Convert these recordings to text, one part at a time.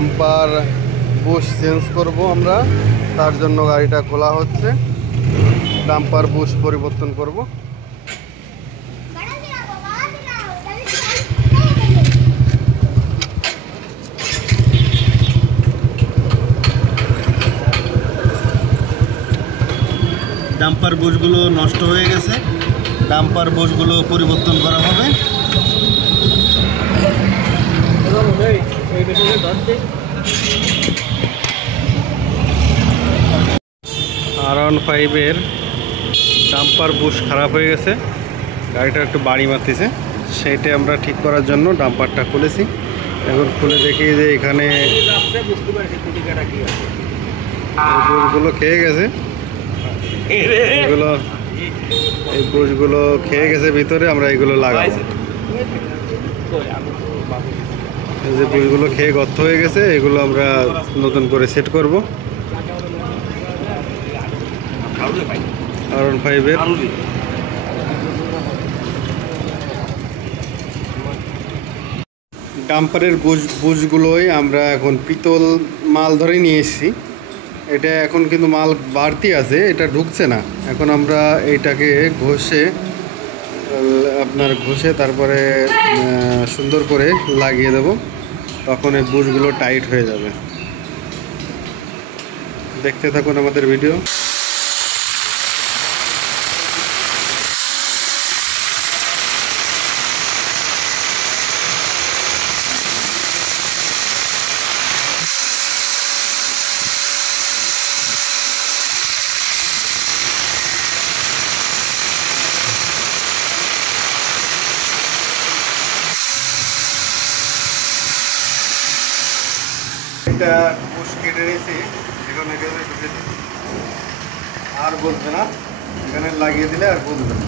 Dumper Bush change করব আমরা, তার জন্য গাড়িটা খোলা হচ্ছে। ডাম্পার বুশ পরিবর্তন করব। ডাম্পার বুশগুলো নষ্ট হয়ে গেছে, ডাম্পার বুশগুলো পরিবর্তন করা হবে। R15-এর ডাম্পার বুশ খারাপ হয়ে গেছে, গাড়িটা একটু বাড়ি মারতেছে, সেইটা আমরা ঠিক করার জন্য ডাম্পারটা খুলেছি। এখন খুলে দেখি যে এখানে বুশগুলো খেয়ে গেছে, এই বুশগুলো খেয়ে গেছে ভিতরে। আমরা এগুলো লাগাবো, এই যে বুশগুলো খেয়ে গর্ত হয়ে গেছে, এগুলো আমরা নতুন করে সেট করব। R15-এর ডাম্পারের বুশগুলোই আমরা এখন পিতল মাল ধরে নিয়ে এসেছি। এটা এখন কিন্তু মাল বাড়তি আছে, এটা ঢুকছে না। এখন আমরা এইটাকে ঘষে তারপরে সুন্দর করে লাগিয়ে দেব, তখন এই বুশগুলো টাইট হয়ে যাবে। দেখতে থাকুন আমাদের ভিডিও। এটা বুশ কেটে নিয়েছি, এখানে আর বসবে না, এখানে লাগিয়ে দিলে আর বসবে না।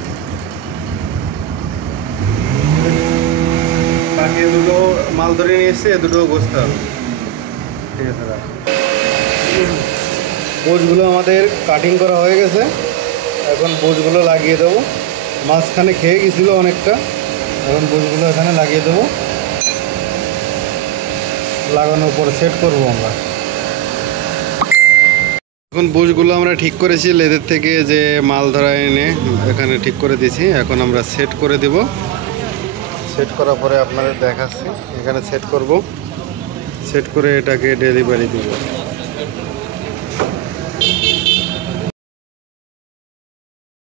বাকি দুটো মাল ধরে নিয়ে এসছে, দুটো বসতে হবে। ঠিক আছে, বুশগুলো আমাদের কাটিং করা হয়ে গেছে, এখন বুশগুলো লাগিয়ে দেবো। মাঝখানে খেয়ে গেছিলো অনেকটা, এখন বুশগুলো এখানে লাগিয়ে দেবো। লাগানোর পর সেট করবো আমরা। এখন বুশগুলো আমরা ঠিক করেছি, লেদের থেকে যে মাল ধরা এনে এখানে ঠিক করে দিয়েছি। এখন আমরা সেট করে দেব। সেট করার পরে আপনাদের দেখাচ্ছি, এখানে সেট করব, সেট করে এটাকে ডেলিভারি দেব।